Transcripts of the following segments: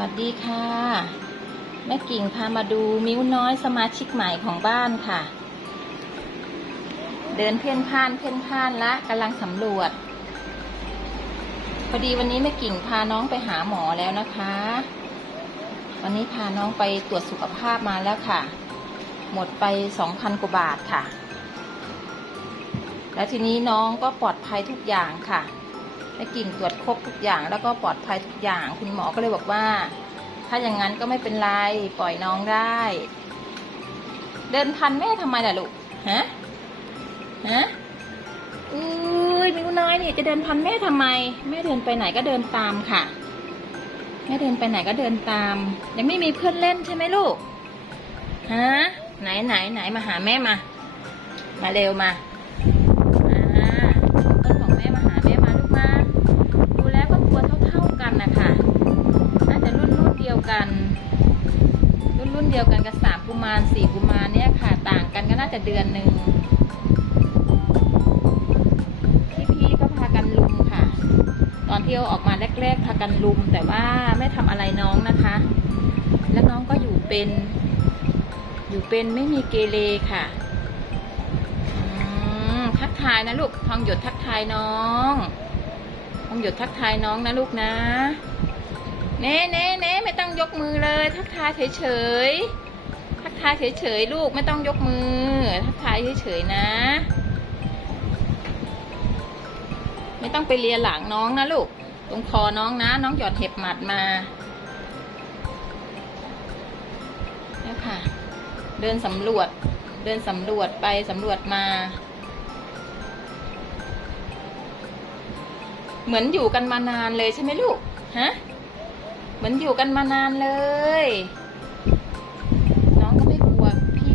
วัสดีค่ะ แม่กิ่งพามาดูมิ้วน้อยสมาชิกใหม่ของบ้านค่ะ เดินเพ่นพ่านเพ่นพ่านละกำลังสำรวจ พอดีวันนี้แม่กิ่งพาน้องไปหาหมอแล้วนะคะ วันนี้พาน้องไปตรวจสุขภาพมาแล้วค่ะ หมดไปสองพันกว่าบาทค่ะ แล้วทีนี้น้องก็ปลอดภัยทุกอย่างค่ะ แม่กิ่งตรวจครบทุกอย่าง แล้วก็ปลอดภัยทุกอย่าง คุณหมอก็เลยบอกว่า ถ้าอย่างนั้นก็ไม่เป็นไรปล่อยน้องได้ เดินพันแม่ทำไมล่ะลูกฮะฮะอุ้ยมิวน้อยนี่จะเดินพันแม่ทำไม แม่เดินไปไหนก็เดินตามค่ะ แม่เดินไปไหนก็เดินตาม ยังไม่มีเพื่อนเล่นใช่ไหมลูกฮะไหนไหนไหนมาหาแม่มา มาเร็วมา เดียวกันกับสามกุมารสี่กุมารเนี่ยค่ะ ต่างกันก็น่าจะเดือนหนึ่งพี่ๆก็พากันลุมค่ะ ตอนที่เอาออกมาแรก ๆ พากันลุม แต่ว่าไม่ทำอะไรน้องนะคะ แล้วน้องก็อยู่เป็น อยู่เป็นไม่มีเกเรค่ะทักทายนะลูกทองหยดทักทายน้องทองหยดทักทายน้องนะลูกนะ เน่เน่เน่ไม่ต้องยกมือเลย ทักทายเฉยๆ ทักทายเฉยๆ ลูกไม่ต้องยกมือ ทักทายเฉยๆนะ ไม่ต้องไปเลียหลังน้องนะลูก ตรงคอน้องนะ น้องหยอดเห็บหมัดมาเนี่ยค่ะ เดินสำรวจ เดินสำรวจไปสำรวจมา เหมือนอยู่กันมานานเลยใช่ไหมลูก ฮะ เหมือนอยู่กันมานานเลย น้องก็ไม่กลัว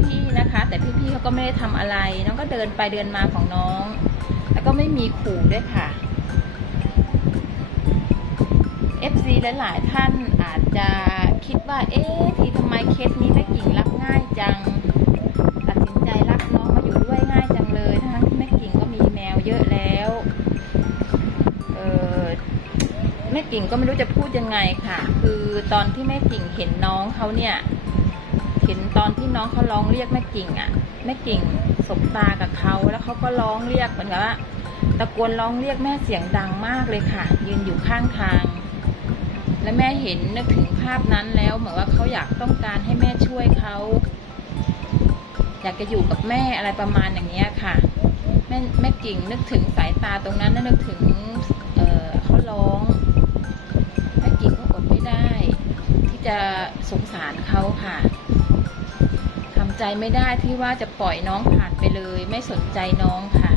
พี่ๆนะคะ แต่พี่ๆเขาก็ไม่ได้ทำอะไร น้องก็เดินไปเดินมาของน้อง แล้วก็ไม่มีขู่ด้วยค่ะ FC หลายๆท่านอาจจะคิดว่า เอ๊ะทีทำไมเคสนี้แม่กิ่งรับง่ายจัง กิ่งก็ไม่รู้จะพูดยังไงค่ะ คือตอนที่แม่กิ่งเห็นน้องเขาเนี่ย เห็นตอนที่น้องเขาร้องเรียกแม่กิ่งอะ่ะ แม่กิ่งสบตากับเขาแล้วเขาก็ร้องเรียกเหมือนกับว่าตะโกนร้องเรียกแม่เสียงดังมากเลยค่ะ ยืนอยู่ข้างทาง และแม่เห็นนึกถึงภาพนั้นแล้วเหมือนว่าเขาอยากต้องการให้แม่ช่วยเขาอยากจะอยู่กับแม่อะไรประมาณอย่างเนี้ยค่ะ แม่แม่กิ่งนึกถึงสายตาตรงนั้นนึกถึง จะสงสารเขาค่ะทำใจไม่ได้ที่ว่าจะปล่อยน้องผ่านไปเลย ไม่สนใจน้องค่ะ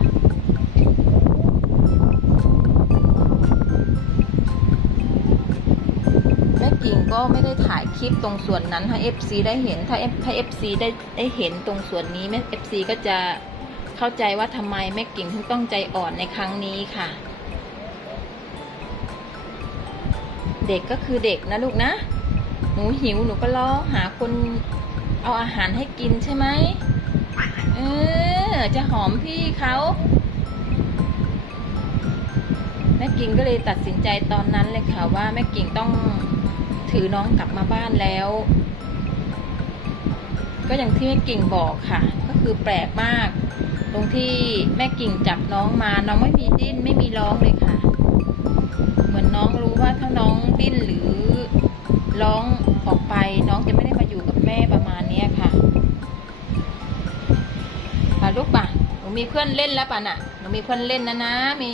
แม่กิ่งก็ไม่ได้ถ่ายคลิปตรงส่วนนั้นให้ FC ได้เห็นถ้า F ถ้า FC ได้ได้เห็นตรงส่วนนี้แม่ FC ก็จะเข้าใจว่าทำไมแม่กิ่งถึงต้องใจอ่อนในครั้งนี้ค่ะ เด็กก็คือเด็กนะลูกนะ หนูหิวหนูก็ร้องหาคนเอาอาหารให้กินใช่ไหมเออ จะหอมพี่เขาแม่กิ่งก็เลยตัดสินใจตอนนั้นเลยค่ะว่าแม่กิ่งต้องถือน้องกลับมาบ้านแล้ว ก็อย่างที่แม่กิ่งบอกค่ะ ก็คือแปลกมาก ตรงที่แม่กิ่งจับน้องมาน้องไม่มีดิ้นไม่มีร้องเลยค่ะ เหมือนน้องรู้ว่าถ้าน้องดิ้นหรือร้อง มีเพื่อนเล่นแล้วป่ะน่ะ หนูมีเพื่อนเล่นนะนะ มี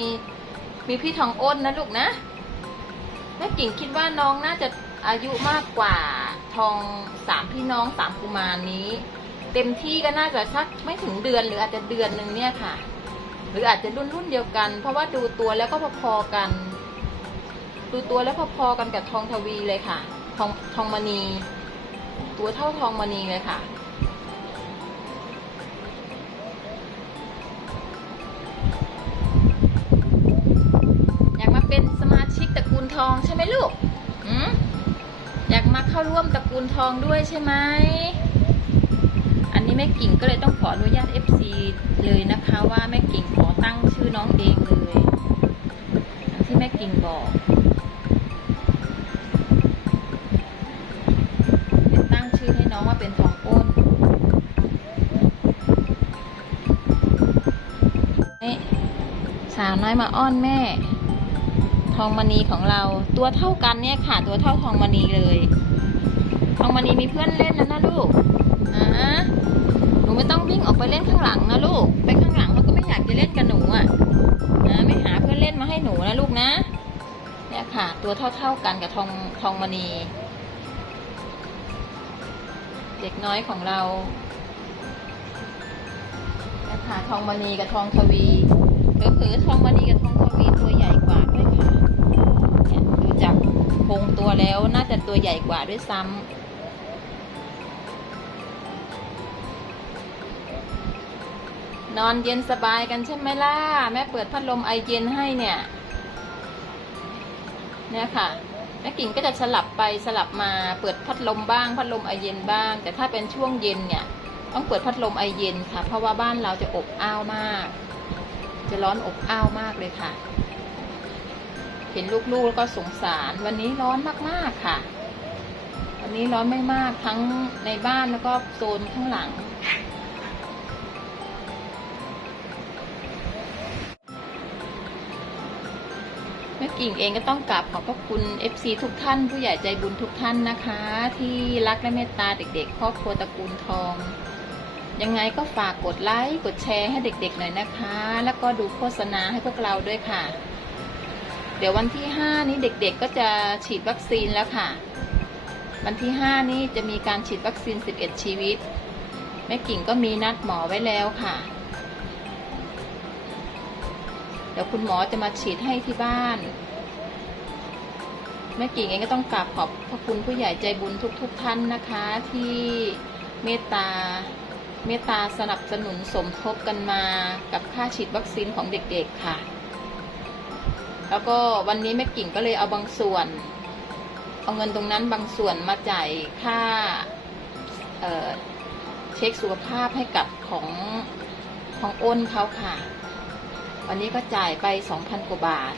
มีพี่ทองอ้นนะลูกนะ แม่กิ่งคิดว่าน้องน่าจะอายุมากกว่าทองสามพี่น้องสามกุมารนี้ เต็มที่ก็น่าจะสักไม่ถึงเดือนหรืออาจจะเดือนหนึ่งเนี่ยค่ะ หรืออาจจะรุ่นรุ่นเดียวกัน เพราะว่าดูตัวแล้วก็พอๆกัน ดูตัวแล้วพอๆกันกับทองทวีเลยค่ะ ทองทองมณี ตัวเท่าทองมณีเลยค่ะ ทองใช่ไหมลูกอยากมาเข้าร่วมตระกูลทองด้วยใช่ไหม อันนี้แม่กิ่งก็เลยต้องขออนุญาต FC เลยนะคะ ว่าแม่กิ่งขอตั้งชื่อน้องเองเลยที่แม่กิ่งบอกตั้งชื่อให้น้องว่าเป็นทองอนนี่สาวน้อยมาอ้อนแม่ ทองมณีของเรา ตัวเท่ากันเนี่ยค่ะ ตัวเท่าทองมณีเลย ทองมณีมีเพื่อนเล่นแล้วนะลูกอ่าหนูไม่ต้องวิ่งออกไปเล่นข้างหลังนะลูก ไปข้างหลังเขาก็ไม่อยากจะเล่นกับหนูอะนะไม่หาเพื่อนเล่นมาให้หนูนะลูกนะ เนี่ยค่ะ ตัวเท่าๆกันกับทองทองมณี เด็กน้อยของเราเนี่ยค่ะทองมณีกับทองทวีเผลอๆทองมณีกับทองทวีตัวใหญ่กว่าด้วยค่ะ เนี่ยดูจากโครงตัวแล้วน่าจะตัวใหญ่กว่าด้วยซ้ำนอนเย็นสบายกันใช่ไหมล่ะ แม่เปิดพัดลมไอเย็นให้เนี่ย เนี่ยค่ะแม่กิ่งก็จะสลับไปสลับมาเปิดพัดลมบ้าง พัดลมไอเย็นบ้าง แต่ถ้าเป็นช่วงเย็นเนี่ย ต้องเปิดพัดลมไอเย็นค่ะ เพราะว่าบ้านเราจะอบอ้าวมาก จะร้อนอบอ้าวมากเลยค่ะ เห็นลูกๆแล้วก็สงสารวันนี้ร้อนมากๆค่ะ วันนี้ร้อนไม่มากทั้งในบ้านแล้วก็โซนข้างหลัง แม่กิ่งเองก็ต้องกราบขอบพระคุณ FC ทุกท่าน ผู้ใหญ่ใจบุญทุกท่านนะคะ ที่รักและเมตตาเด็ก ๆ ครอบครัวตระกูลทองยังไงก็ฝากกดไลค์ กดแชร์ให้เด็กๆหน่อยนะคะ แล้วก็ดูโฆษณาให้พวกเราด้วยค่ะ เดี๋ยววันที่ 5 นี้เด็กๆก็จะฉีดวัคซีนแล้วค่ะ วันที่ 5 นี้จะมีการฉีดวัคซีน 11 ชีวิต แม่กิ่งก็มีนัดหมอไว้แล้วค่ะ เดี๋ยวคุณหมอจะมาฉีดให้ที่บ้าน แม่กิ่งเองก็ต้องกราบขอบพระคุณผู้ใหญ่ใจบุญทุก ๆทท่านนะคะ ที่เมตตาเมตตาสนับสนุนสมทบกันมากับค่าฉีดวัคซีนของเด็กๆค่ะ แล้วก็วันนี้แม่กิ่งก็เลยเอาบางส่วน เอาเงินตรงนั้นบางส่วนมาจ่ายค่าเเช็คสุขภาพให้กับของของอ้นเขาค่ะ วันนี้ก็จ่ายไป2,000กว่าบาท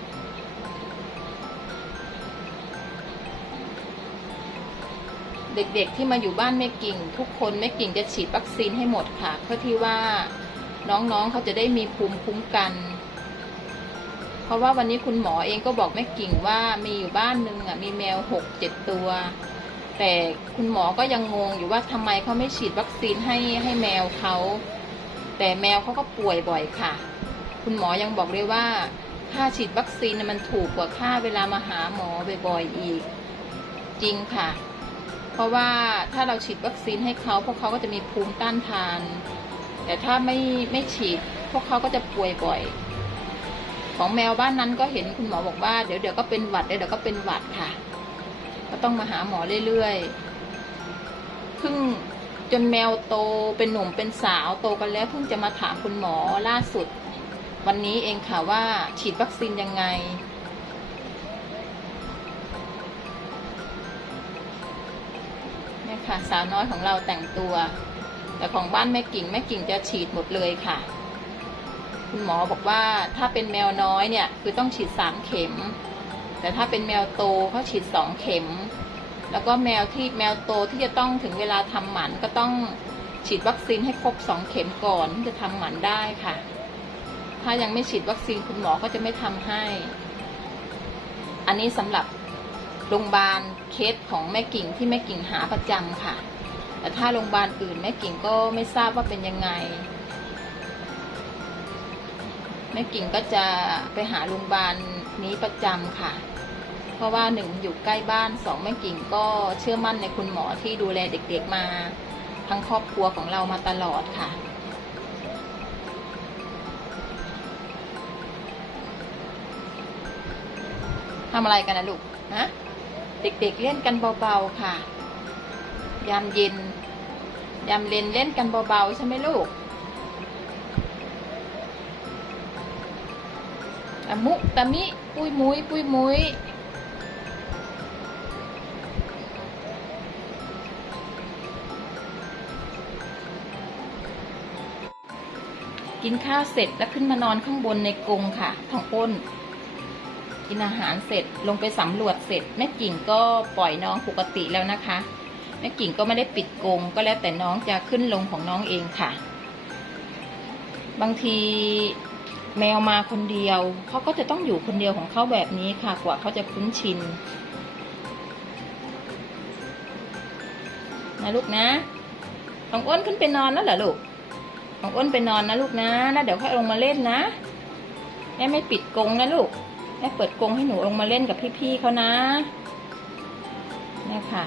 เด็กๆที่มาอยู่บ้านแม่กิ่ง ทุกคนแม่กิ่งจะฉีดวัคซีนให้หมดค่ะ เพื่อที่ว่าน้องๆเขาจะได้มีภูมิคุ้มกัน ราะว่าวันนี้คุณหมอเองก็บอกแม่กิ่งว่ามีอยู่บ้านหนึ่งอะมีแมวหกเจ็ดตัว แต่คุณหมอก็ยังงงอยู่ว่าทำไมเขาไม่ฉีดวัคซีนให้ให้แมวเขาแต่แมวเขาก็ป่วยบ่อยค่ะ คุณหมอยังบอกเลยว่าค่าฉีดวัคซีนมันถูกกว่าค่าเวลามาหาหมอบ่อยๆอีก จริงค่ะ เพราะว่าถ้าเราฉีดวัคซีนให้เขาพวกเขาก็จะมีภูมิต้านทาน แต่ถ้าไม่ไม่ฉีดพวกเขาก็จะป่วยบ่อย ของแมวบ้านนั้นก็เห็นคุณหมอบอกว่าเดี๋ยวเดี๋ยวก็เป็นหวัดเดี๋ยวเดี๋ยวก็เป็นหวัดค่ะ ก็ต้องมาหาหมอเรื่อยๆเพิ่งจนแมวโตเป็นหนุ่มเป็นสาวโตกันแล้วเพิ่งจะมาถามคุณหมอล่าสุด วันนี้เองค่ะว่าฉีดวัคซีนยังไง นี่ค่ะ สาวน้อยของเราแต่งตัว แต่ของบ้านแม่กิ่งแม่กิ่งจะฉีดหมดเลยค่ะ คุณหมอบอกว่าถ้าเป็นแมวน้อยเนี่ยคือต้องฉีดสามเข็ม แต่ถ้าเป็นแมวโตเขาฉีดสองเข็ม แล้วก็แมวที่แมวโตที่จะต้องถึงเวลาทำหมันก็ต้องฉีดวัคซีนให้ครบสองเข็มก่อนที่จะทำหมันได้ค่ะ ถ้ายังไม่ฉีดวัคซีนคุณหมอก็จะไม่ทำให้ อันนี้สำหรับโรงพยาบาลเคสของแม่กิ่งที่แม่กิ่งหาประจำค่ะ แต่ถ้าโรงพยาบาลอื่นแม่กิ่งก็ไม่ทราบว่าเป็นยังไง แม่กิ่งก็จะไปหาโรงพยาบาลนี้ประจำค่ะ เพราะว่าหนึ่งอยู่ใกล้บ้านสองแม่กิ่งก็เชื่อมั่นในคุณหมอที่ดูแลเด็กๆมาทั้งครอบครัวของเรามาตลอดค่ะทำอะไรกันนะลูกฮะเด็กๆเล่นกันเบาๆค่ะ ยามเย็น ยามเล่นเล่นกันเบาๆใช่ไหมลูก ตะมุตะมิ ปุยมุยปุยมุยกินข้าวเสร็จแล้วขึ้นมานอนข้างบนในกรงค่ะ ทองอ้น กินอาหารเสร็จลงไปสำรวจเสร็จแม่กิ่งก็ปล่อยน้องปกติแล้วนะคะแม่กิ่งก็ไม่ได้ปิดกรงก็แล้วแต่น้องจะขึ้นลงของน้องเองค่ะ บางที แมวมาคนเดียว เขาก็จะต้องอยู่คนเดียวของเขาแบบนี้ค่ะ กว่าเขาจะคุ้นชินนะลูกนะ ของอ้นขึ้นไปนอนแล้วเหรอลูก ของอ้นไปนอนนะลูกนะ แล้วเดี๋ยวค่อยลงมาเล่นนะ แม่ไม่ปิดกรงนะลูก แม่เปิดกรงให้หนูลงมาเล่นกับพี่ๆเขานะนี่ค่ะ